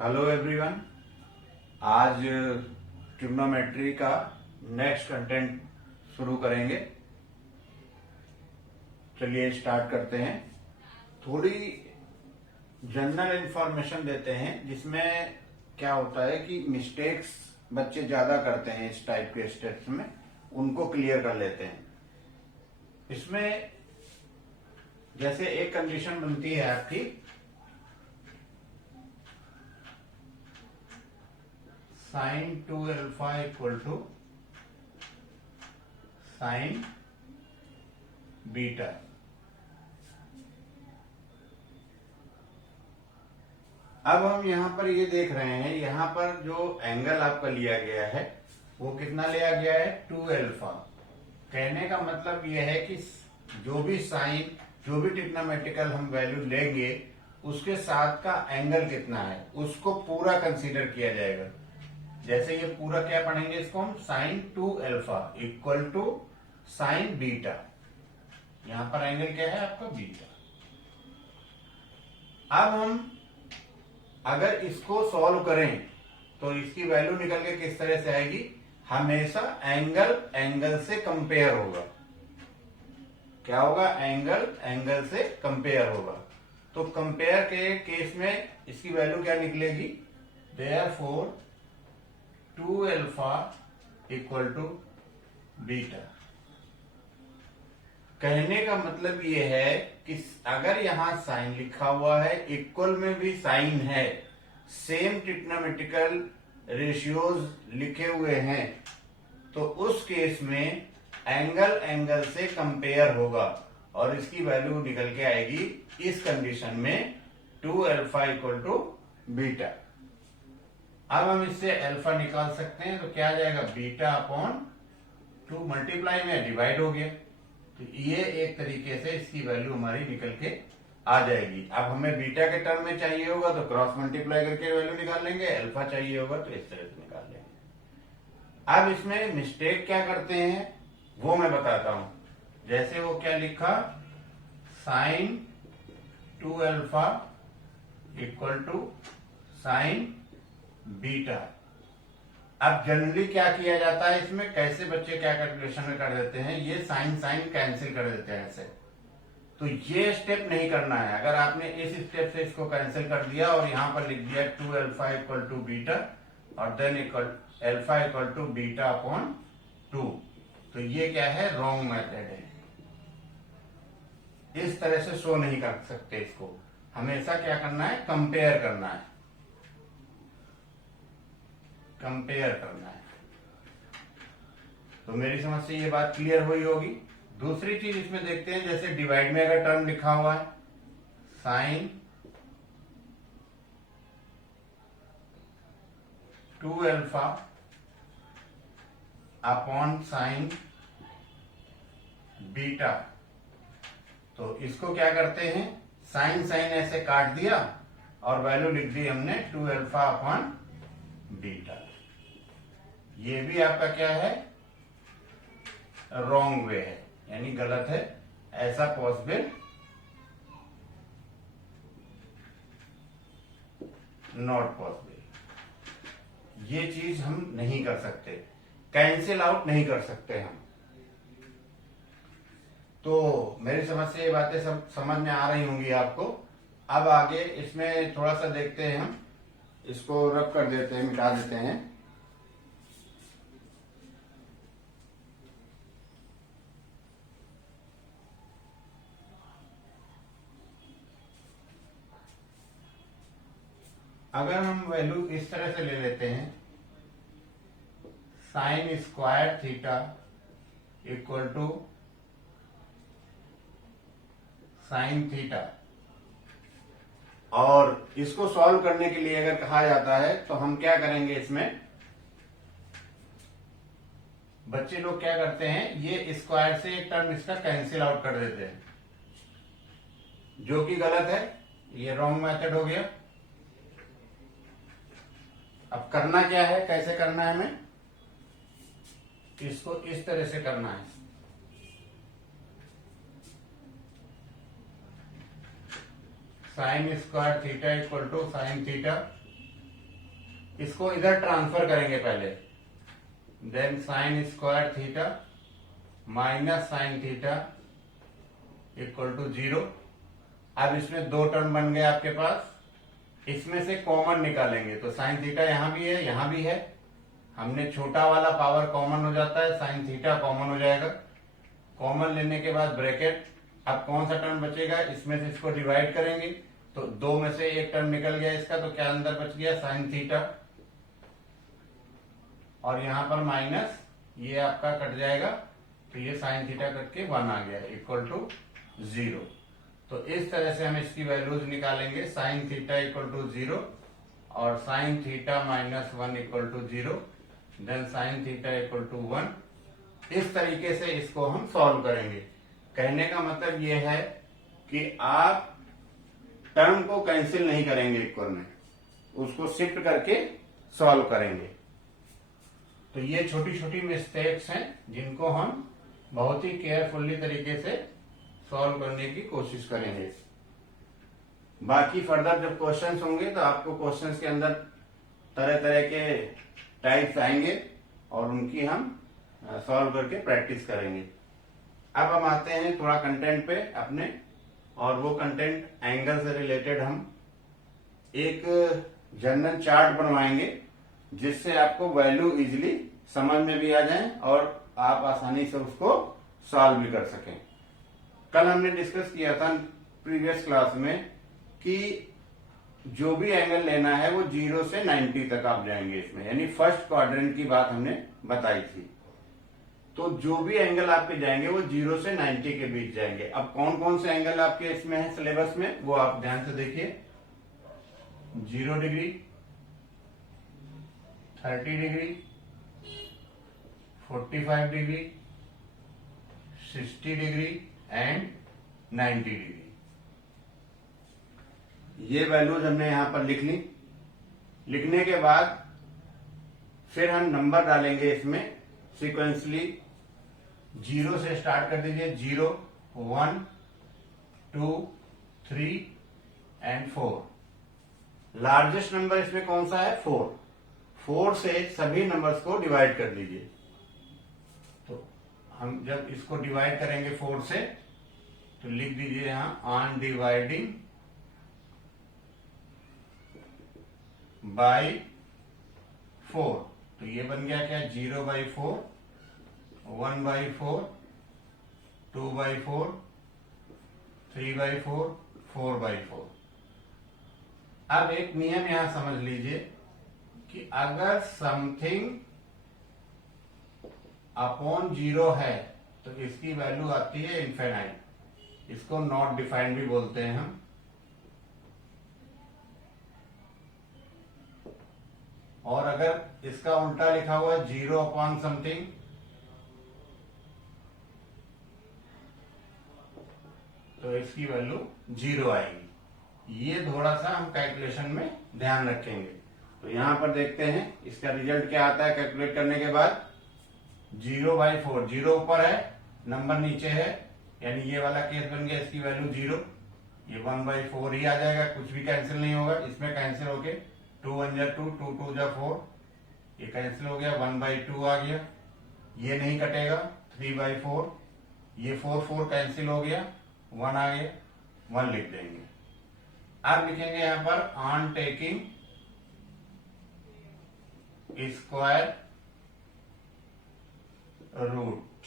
Hello everyone. आज trigonometry का next content शुरू करेंगे। चलिए स्टार्ट करते हैं। थोड़ी जनरल इंफॉर्मेशन देते हैं जिसमें क्या होता है कि मिस्टेक्स बच्चे ज्यादा करते हैं इस टाइप के स्टेप्स में, उनको क्लियर कर लेते हैं। इसमें जैसे एक कंडीशन बनती है आपकी sine 2 alpha equal to sine beta. अब हम यहां पर ये देख रहे हैं, यहां पर जो एंगल आपका लिया गया है वो कितना लिया गया है, 2 अल्फा। कहने का मतलब यह है कि जो भी साइन, जो भी ट्रिग्नोमेट्रिकल हम वैल्यू लेंगे उसके साथ का एंगल कितना है उसको पूरा कंसीडर किया जाएगा। जैसे ये पूरा क्या पढ़ेंगे, इसको हम sine 2 alpha equal to sine beta. यहां पर एंगल क्या है आपका, बीटा। अब हम अगर इसको सॉल्व करें तो इसकी वैल्यू निकल के किस तरह से आएगी, हमेशा एंगल एंगल से कंपेयर होगा। क्या होगा, एंगल एंगल से कंपेयर होगा। तो कंपेयर के केस में इसकी वैल्यू क्या निकलेगी, therefore 2 alpha equal to beta. कहने का मतलब यह है कि अगर यहां साइन लिखा हुआ है, इक्वल में भी साइन है, सेम ट्रिग्नोमेट्रिकल रेशियोज लिखे हुए हैं, तो उस केस में एंगल एंगल से कंपेयर होगा और इसकी वैल्यू निकल के आएगी इस कंडीशन में 2 अल्फा इक्वल टू बीटा। अब हम इससे अल्फा निकाल सकते हैं तो क्या आ जाएगा, बीटा अपॉन 2 मल्टीप्लाई में डिवाइड हो गया। तो ये एक तरीके से इसकी वैल्यू हमारी निकल के आ जाएगी। अब हमें बीटा के टर्म में चाहिए होगा तो क्रॉस मल्टीप्लाई करके वैल्यू निकाल लेंगे, अल्फा चाहिए होगा तो इस तरह से निकाल लेंगे। अब इसमें मिस्टेक क्या करते हैं वो मैं बताता हूं। जैसे वो क्या लिखा, sine 2 alpha equal to sine beta. अब जनरली क्या किया जाता है इसमें, कैसे बच्चे क्या कैलकुलेशन में कर देते हैं, ये साइन साइन कैंसिल कर देते हैं ऐसे। तो ये स्टेप नहीं करना है। अगर आपने इस स्टेप से इसको कैंसिल कर दिया और यहां पर लिख दिया 2 अल्फा इक्वल टू बीटा और then equal alpha equal to beta upon 2, तो ये क्या है, रॉन्ग मेथड है। इस तरह से शो नहीं कर सकते इसको। हमेशा क्या करना है, कंपेयर करना है, कंपेयर करना है। तो मेरी समझ से ये बात क्लियर हुई होगी। दूसरी चीज इसमें देखते हैं, जैसे डिवाइड में अगर टर्म लिखा हुआ है sine 2 alpha upon sine beta, तो इसको क्या करते हैं, साइन साइन ऐसे काट दिया और वैल्यू लिख दी हमने 2 अल्फा अपॉन बीटा। ये भी आपका क्या है, रॉन्ग वे है, यानी गलत है, ऐसा पॉसिबल नॉट पॉसिबल। ये चीज हम नहीं कर सकते, कैंसिल आउट नहीं कर सकते हम। तो मेरी समझ से ये बातें सब समझ में आ रही होंगी आपको। अब आगे इसमें थोड़ा सा देखते हैं, हम इसको रब कर देते हैं, मिटा देते हैं। अगर हम वैल्यू इस तरह से ले लेते हैं, sine square theta equal to sine theta, और इसको सॉल्व करने के लिए अगर कहा जाता है तो हम क्या करेंगे, इसमें बच्चे लोग क्या करते हैं, ये स्क्वायर से एक टर्म इसका कैंसिल आउट कर देते हैं, जो कि गलत है, ये रॉन्ग मेथड हो गया। अब करना क्या है, कैसे करना है, हमें इसको इस तरह से करना है। Sine square theta equal to sine theta, इसको इधर ट्रांसफर करेंगे पहले, then sine square theta minus sine theta equal to 0। अब इसमें दो टर्म बन गए आपके पास, इसमें से कॉमन निकालेंगे तो साइन थीटा यहां भी है, यहां भी है, हमने छोटा वाला पावर कॉमन हो जाता है, साइन थीटा कॉमन हो जाएगा। कॉमन लेने के बाद ब्रैकेट, अब कौन सा टर्म बचेगा, इसमें से इसको डिवाइड करेंगे तो दो में से एक टर्म निकल गया इसका, तो क्या अंदर बच गया साइन थीटा, और यहां पर माइनस ये आपका कट जाएगा, तो ये साइन थीटा कट के 1 आ गया इक्वल टू 0। तो इस तरह से हम इसकी वैल्यूज निकालेंगे, साइन थीटा इक्वल टू 0 और sine theta minus 1 equal to 0, then sine theta equal to 1। इस तरीके से इसको हम सॉल्व करेंगे। कहने का मतलब ये है कि आप टर्म को कैंसिल नहीं करेंगे इक्वल में, उसको शिफ्ट करके सॉल्व करेंगे। तो ये छोटी छोटी मिस्टेक्स हैं जिनको हम बहुत ही केयरफुली तरीके से सॉल्व करने की कोशिश करेंगे। बाकी फर्दर जब क्वेश्चंस होंगे तो आपको क्वेश्चंस के अंदर तरह तरह के टाइप्स आएंगे और उनकी हम सॉल्व करके प्रैक्टिस करेंगे। अब हम आते हैं थोड़ा कंटेंट पे अपने, और वो कंटेंट एंगल से रिलेटेड हम एक जनरल चार्ट बनवाएंगे जिससे आपको वैल्यू इजीली समझ में भी आ जाए और आप आसानी से उसको सॉल्व भी कर सकें। कल हमने डिस्कस किया था प्रीवियस क्लास में कि जो भी एंगल लेना है वो 0 से 90 तक आप जाएंगे इसमें, यानी फर्स्ट क्वाड्रेंट की बात हमने बताई थी। तो जो भी एंगल आपके जाएंगे वो 0 से 90 के बीच जाएंगे। अब कौन कौन से एंगल आपके इसमें है सिलेबस में, वो आप ध्यान से देखिए। 0 degree, 30 degree, 45 degree, 60 degree and 90 degree. ये वैल्यूज हमने यहां पर लिख ली। लिखने के बाद फिर हम नंबर डालेंगे इसमें सीक्वेंसली। 0 से स्टार्ट कर दीजिए, 0, 1, 2, 3 एंड 4। लार्जेस्ट नंबर इसमें कौन सा है, 4। 4 से सभी नंबर्स को डिवाइड कर दीजिए। तो हम जब इसको डिवाइड करेंगे 4 से तो लिख दीजिए यहां ऑन डिवाइडिंग बाय 4। तो ये बन गया क्या, 0/4, 1/4, 2/4, 3/4, 4/4। अब एक नियम यहां समझ लीजिए कि अगर समथिंग अपॉन 0 है तो इसकी वैल्यू आती है इनफिनाइट। इसको नॉट डिफाइंड भी बोलते हैं हम। और अगर इसका उल्टा लिखा हुआ है 0 अपॉन समथिंग, तो इसकी वैल्यू 0 आएगी। ये थोड़ा सा हम कैलकुलेशन में ध्यान रखेंगे। तो यहां पर देखते हैं इसका रिजल्ट क्या आता है कैलकुलेट करने के बाद। 0/4, 0 ऊपर है, नंबर नीचे है, यानी ये वाला केस बन गया, इसकी वैल्यू 0। ये 1/4 ही आ जाएगा, कुछ भी कैंसिल नहीं होगा। इसमें कैंसिल होके 2 1 जा 2, 2 2 जा 4, ये कैंसिल हो गया, 1/2 आ गया, ये नहीं कटेगा, 3/4, ये 4 4 कैंसिल हो गया, 1 आ गया, 1 लिख देंगे। अब लिखेंगे यहां पर on taking square root.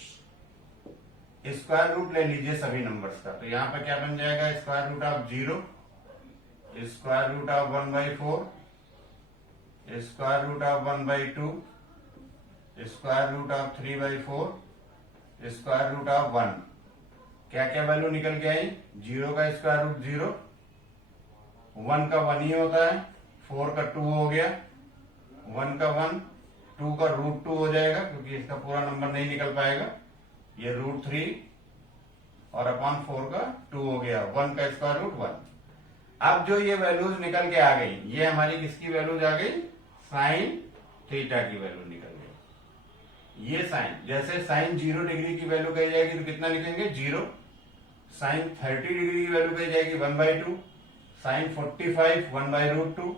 Square root ले लीजिए सभी नंबर्स का। तो यहां पर क्या बन जाएगा, square root of 0, square root of 1/4, square root of 1/2, square root of 3/4, square root of 1। क्या क्या वैल्यू निकल के आई, 0 का स्क्वायर रूट 0, 1 का 1 ही होता है, 4 का 2 हो गया, 1 का 1, 2 का रूट 2 हो जाएगा क्योंकि इसका पूरा नंबर नहीं निकल पाएगा, ये √3 और अपॉन 4 का 2 हो गया, 1 का स्क्वायर रूट 1। अब जो ये वैल्यूज निकल के आ गई, ये हमारी किसकी वैल्यूज आ गई, साइन थीटा की वैल्यू निकल गई। ये साइन, जैसे साइन 0 डिग्री की वैल्यू कही जाएगी तो कितना लिखेंगे, 0। साइन 30 डिग्री की वैल्यू कही जाएगी 1/2, साइन 45 1/√2,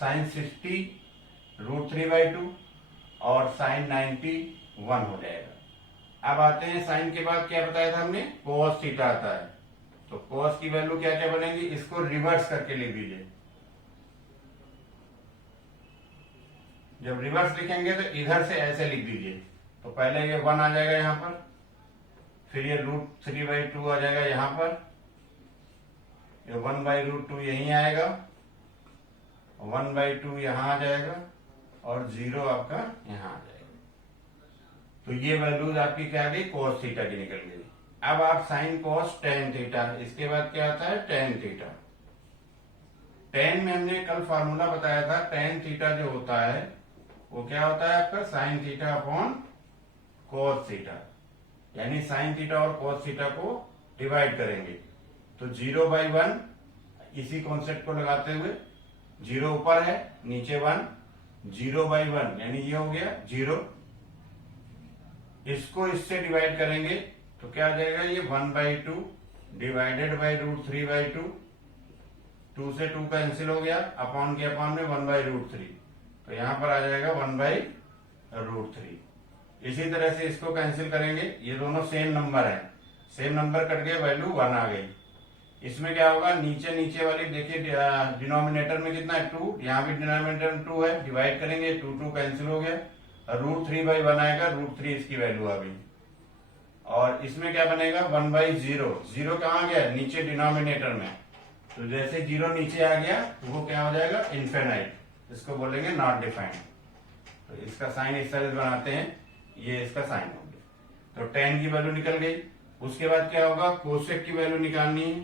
साइन 60 √3/2 और साइन 90 1 हो जाएगा। अब आते हैं साइन के बाद क्या बताया था हमने, कोस थीटा आता है। तो कोस की वैल्यू क्या क्या बनेगी, इसको रिवर्स करके लिख दीजिए। जब रिवर्स लिखेंगे तो इधर से ऐसे लिख दीजिए। तो पहले ये 1 आ जाएगा यहां पर, फिर ये √3/2 आ जाएगा यहां पर, ये 1/√2 यहीं आएगा, 1/2 यहां आ जाएगा और 0 आपका यहां आ जाएगा। तो ये वैल्यूज आपकी क्या आ गई, कोस थीटा की निकल गई। अब आप साइन कोस टेन थीटा, इसके बाद क्या आता है टेन थीटा। टेन में हमने कल फार्मूला बताया था, टेन थीटा जो होता है वो क्या होता है आपका sine theta upon cos theta, यानी साइन थीटा और कोस थीटा को डिवाइड करेंगे। तो 0/1 इसी कॉन्सेप्ट को लगाते हुए, 0 ऊपर है नीचे 1, 0/1 यानी ये हो गया 0, इसको इससे डिवाइड करेंगे तो क्या आ जाएगा, ये 1/2 डिवाइडेड बाई √3/2, 2 से 2 कैंसिल हो गया, अपॉन के अपॉन में 1/√3, तो यहां पर आ जाएगा 1/√3। इसी तरह से इसको कैंसिल करेंगे, ये दोनों सेम नंबर है, सेम नंबर कट गए, वैल्यू 1 आ गई। इसमें क्या होगा, नीचे नीचे वाली देखिए डिनोमिनेटर में कितना है 2, यहाँ भी डिनोमिनेटर में 2 है, डिवाइड करेंगे 2 2 कैंसिल हो गया, √3/1 आएगा, √3 इसकी वैल्यू आ गई। और इसमें क्या बनेगा 1/0, 0 कहाँ गया नीचे डिनोमिनेटर में, तो जैसे 0 नीचे आ गया तो वो क्या हो जाएगा इनफिनाइट, इसको बोलेंगे नॉट डिफाइंड। तो इसका साइन इस तरह से बनाते हैं, ये इसका साइन हो गया। तो tan की वैल्यू निकल गई। उसके बाद क्या होगा, कोसेक की वैल्यू निकालनी है।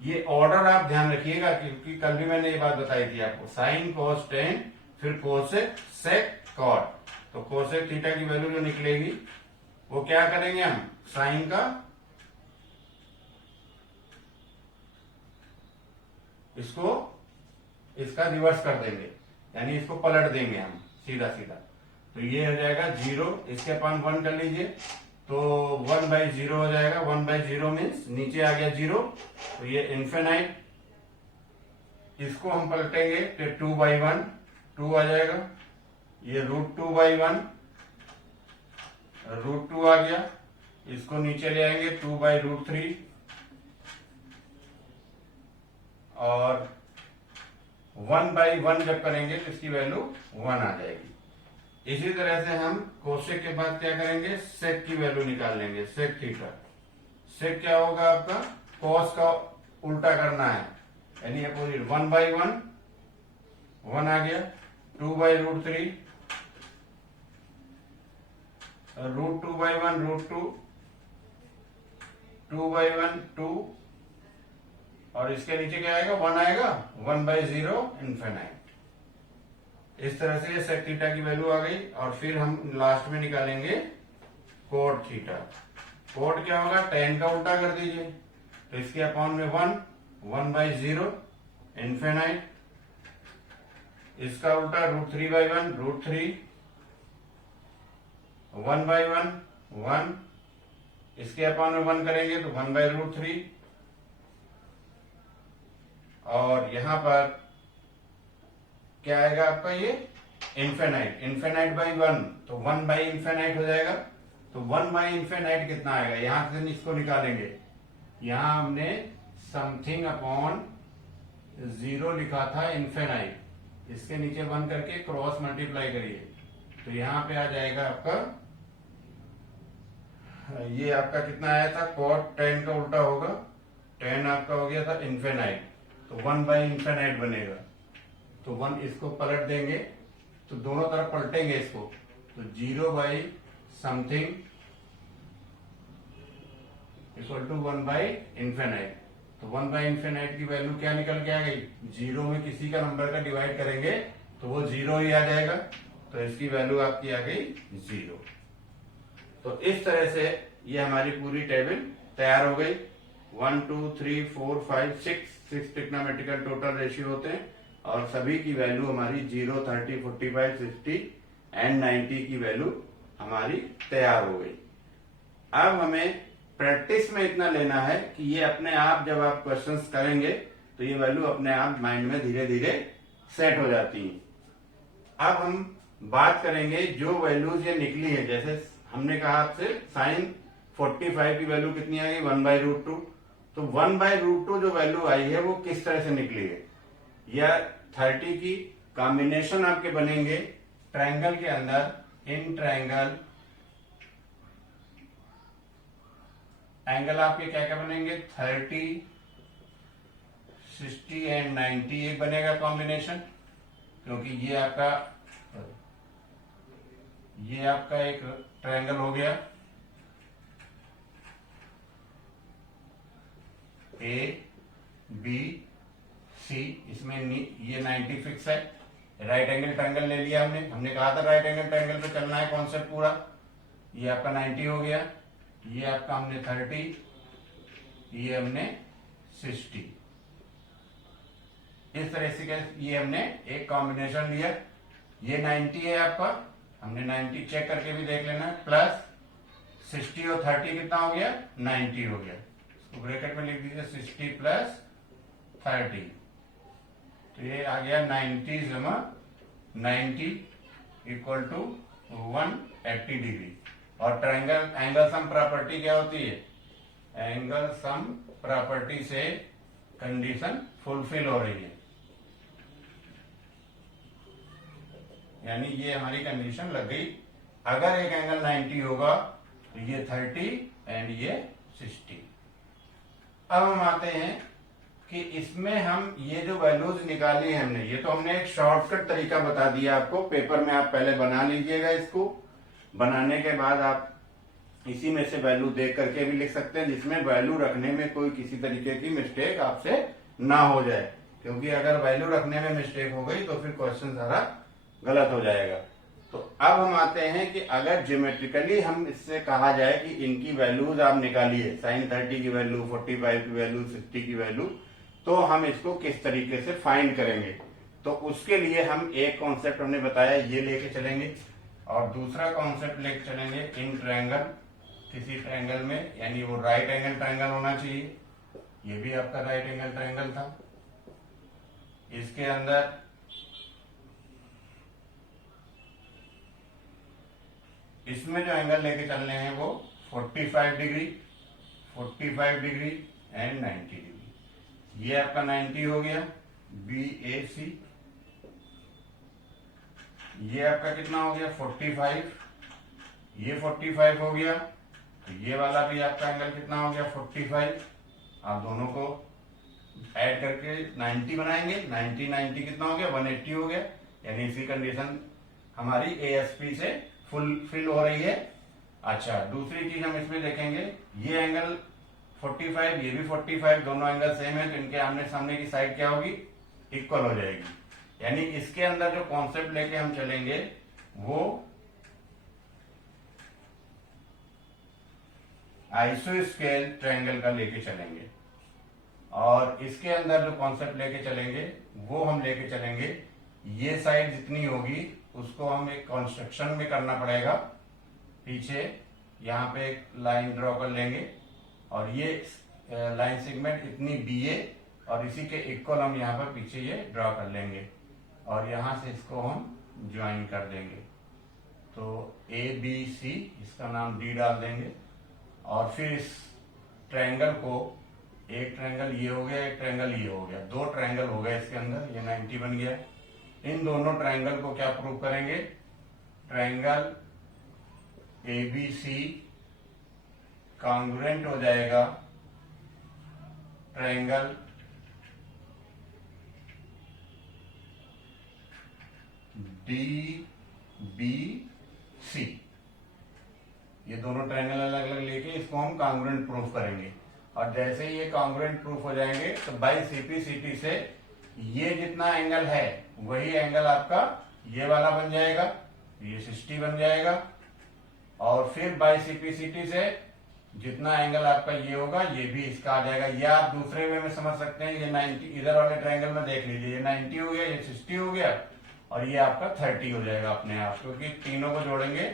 ये ऑर्डर आप ध्यान रखिएगा क्योंकि कल भी मैंने ये बात बताई थी आपको, साइन कोस टेन फिर कोसेक सेक कॉट। तो कोसेक थीटा की वैल्यू जो निकलेगी वो क्या करेंगे हम, साइन का इसको इसका रिवर्स कर देंगे, यानी इसको पलट देंगे हम सीधा सीधा। तो ये हो जाएगा 0, इसके अपान 1 कर लीजिए तो 1/0 हो जाएगा। 1/0 मीन्स नीचे आ गया 0, तो ये इनफिनाइट। इसको हम पलटेंगे तो 2/1 2 आ जाएगा, ये √2/1 √2 आ गया, इसको नीचे ले आएंगे 2/√3 और 1/1 जब करेंगे तो इसकी वैल्यू 1 आ जाएगी। इसी तरह से हम कोसेक के बाद क्या करेंगे, सेक की वैल्यू निकाल लेंगे, सेक थीटा। सेक क्या होगा आपका, कॉस का उल्टा करना है, यानी अपोजिट। 1/1 1 आ गया, 2/√3 √2/1 √2 2/1 2 और इसके नीचे क्या आएगा 1 आएगा, 1/0 इनफिनाइट। इस तरह से सेक थीटा की वैल्यू आ गई। और फिर हम लास्ट में निकालेंगे कोट थीटा। कोट क्या होगा, tan का उल्टा कर दीजिए, तो इसके अपॉन में 1 1/0 इनफिनाइट, इसका उल्टा √3/1 √3 1/1 1, इसके अपॉन में 1 करेंगे तो 1/√3 और यहां पर क्या आएगा आपका ये इनफिनाइट, इनफिनाइट बाई 1 तो 1/इनफिनाइट हो जाएगा। तो 1/इनफिनाइट कितना आएगा, यहां से इसको निकालेंगे। यहां हमने समथिंग अपॉन 0 लिखा था इनफिनाइट, इसके नीचे 1 करके क्रॉस मल्टीप्लाई करिए तो यहां पे आ जाएगा आपका, ये आपका कितना आया था, कॉट 10 का उल्टा होगा, 10 आपका हो गया था इनफिनाइट, तो 1/इनफिनाइट बनेगा। तो 1 इसको पलट देंगे तो दोनों तरफ पलटेंगे इसको, तो 0/समथिंग इक्वल टू 1/इनफिनाइट। तो 1/इनफिनाइट की वैल्यू क्या निकल के आ गई, 0 में किसी का नंबर का डिवाइड करेंगे तो वो 0 ही आ जाएगा, तो इसकी वैल्यू आपकी आ गई 0। तो इस तरह से ये हमारी पूरी टेबल तैयार हो गई। 1 2 3 4 5 6 ट्रिग्नोमेट्रिकल टोटल रेशियो होते हैं और सभी की वैल्यू हमारी 0 30 45 60 एंड 90 की वैल्यू हमारी तैयार हो गई। अब हमें प्रैक्टिस में इतना लेना है कि ये अपने आप जब आप क्वेश्चंस करेंगे तो ये वैल्यू अपने आप माइंड में धीरे धीरे सेट हो जाती है। अब हम बात करेंगे जो वैल्यूज ये निकली है, जैसे हमने कहा आपसे साइन 45 की वैल्यू कितनी आ गई 1/√2। तो 1/√2 जो वैल्यू आई है वो किस तरह से निकली है, या 30 की कॉम्बिनेशन आपके बनेंगे ट्रायंगल के अंदर, इन ट्रायंगल एंगल आपके क्या क्या बनेंगे 30, 60 एंड 90 एक बनेगा कॉम्बिनेशन, क्योंकि ये आपका एक ट्रायंगल हो गया ए बी सी, इसमें ये 90 फिक्स है। राइट एंगल ट्रायंगल ले लिया हमने कहा था राइट एंगल ट्रायंगल पे चलना है कॉन्सेप्ट पूरा। ये आपका 90 हो गया, ये आपका हमने 30, ये हमने 60, इस तरह से ये हमने एक कॉम्बिनेशन लिया। ये 90 है आपका, हमने 90 चेक करके भी देख लेना, प्लस 60 और 30 कितना हो गया 90 हो गया। इसको ब्रैकेट में लिख दीजिए 60 प्लस 30, तो ये आ गया 90 इक्वल टू 180 डिग्री। और ट्रायंगल एंगल सम प्रॉपर्टी क्या होती है, एंगल सम प्रॉपर्टी से कंडीशन फुलफिल हो रही है, यानी ये हमारी कंडीशन लग गई। अगर एक एंगल 90 होगा तो ये 30 एंड ये 60। अब हम आते हैं कि इसमें हम ये जो वैल्यूज निकाली है हमने, ये तो हमने एक शॉर्टकट तरीका बता दिया आपको, पेपर में आप पहले बना लीजिएगा। इसको बनाने के बाद आप इसी में से वैल्यू देख करके भी लिख सकते हैं, जिसमें वैल्यू रखने में कोई किसी तरीके की मिस्टेक आपसे ना हो जाए, क्योंकि अगर वैल्यू रखने में मिस्टेक हो गई तो फिर क्वेश्चन सारा गलत हो जाएगा। तो अब हम आते हैं कि अगर ज्योमेट्रिकली हम इससे कहा जाए कि इनकी वैल्यूज आप निकालिए, साइन 30 की वैल्यू, 45 की वैल्यू, 60 की वैल्यू, तो हम इसको किस तरीके से फाइंड करेंगे। तो उसके लिए हम एक कॉन्सेप्ट हमने बताया ये लेके चलेंगे, और दूसरा कॉन्सेप्ट लेके चलेंगे इन ट्रायंगल, किसी ट्रायंगल में, यानी वो राइट एंगल ट्रायंगल होना चाहिए। ये भी आपका राइट एंगल ट्रायंगल था, इसके अंदर इसमें जो एंगल लेके चलने हैं वो 45 डिग्री एंड 90 डिग्री। ये आपका 90 हो गया BAC, ये आपका कितना हो गया 45, ये 45 हो गया, तो ये वाला भी आपका एंगल कितना हो गया 45। आप दोनों को ऐड करके 90 बनाएंगे, 90 कितना हो गया 180 हो गया, यानी इसी कंडीशन हमारी ASP से फुलफिल हो रही है। अच्छा, दूसरी चीज हम इसमें देखेंगे, ये एंगल 45, ये भी 45, दोनों एंगल सेम है, तो इनके आमने सामने की साइड क्या होगी इक्वल हो जाएगी। यानी इसके अंदर जो कॉन्सेप्ट लेके हम चलेंगे वो आइसोस्केल ट्रायंगल का लेके चलेंगे, और इसके अंदर जो कॉन्सेप्ट लेके चलेंगे वो हम लेके चलेंगे, ये साइड जितनी होगी उसको हम एक कंस्ट्रक्शन में करना पड़ेगा। पीछे यहाँ पे एक लाइन ड्रॉ कर लेंगे, और ये लाइन सेगमेंट इतनी BA, और इसी के इक्वल हम यहाँ पर पीछे ये ड्रॉ कर लेंगे, और यहां से इसको हम ज्वाइन कर देंगे। तो ABC, इसका नाम D डाल देंगे, और फिर इस ट्रायंगल को, एक ट्रायंगल ये हो गया, एक ट्रायंगल ये हो गया, दो ट्रायंगल हो गए इसके अंदर, ये 90 बन गया। इन दोनों ट्रायंगल को क्या प्रूव करेंगे, ट्रायंगल ABC कॉन्ग्रुएंट हो जाएगा ट्रायंगल DBC। ये दोनों ट्रायंगल अलग अलग लेके इसको हम कॉन्ग्रुएंट प्रूफ करेंगे, और जैसे ही ये कॉन्ग्रुएंट प्रूफ हो जाएंगे तो बाई CPCT से ये जितना एंगल है वही एंगल आपका ये वाला बन जाएगा, ये 60 बन जाएगा, और फिर बाई CPCT से जितना एंगल आपका ये होगा ये भी इसका आ जाएगा। या आप दूसरे वे में समझ सकते हैं, ये 90 इधर वाले ट्रायंगल में देख लीजिए, ये 90 हो गया, ये 60 हो गया, और ये आपका 30 हो जाएगा अपने आप, क्योंकि तीनों को जोड़ेंगे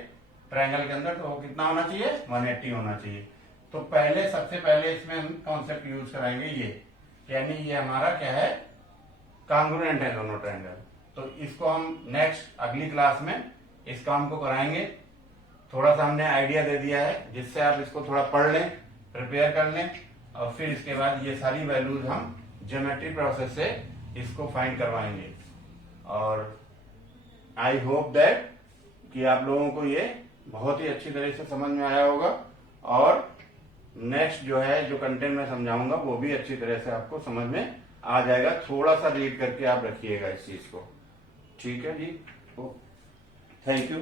ट्रायंगल के अंदर तो कितना होना चाहिए 180 होना चाहिए। तो पहले सबसे पहले इसमें हम कॉन्सेप्ट यूज कराएंगे ये, यानी ये हमारा क्या है कॉन्ग्रुएंट है दोनों ट्रायंगल। तो इसको हम नेक्स्ट अगली क्लास में इस काम को कराएंगे। थोड़ा सा हमने आइडिया दे दिया है जिससे आप इसको थोड़ा पढ़ लें, प्रिपेयर कर लें, और फिर इसके बाद ये सारी वैल्यूज हम ज्योमेट्री प्रोसेस से इसको फाइंड करवाएंगे। और आई होप दैट कि आप लोगों को ये बहुत ही अच्छी तरह से समझ में आया होगा, और नेक्स्ट जो है जो कंटेंट मैं समझाऊंगा वो भी अच्छी तरह से आपको समझ में आ जाएगा। थोड़ा सा रीड करके आप रखिएगा इस चीज को। ठीक है जी, थैंक यू।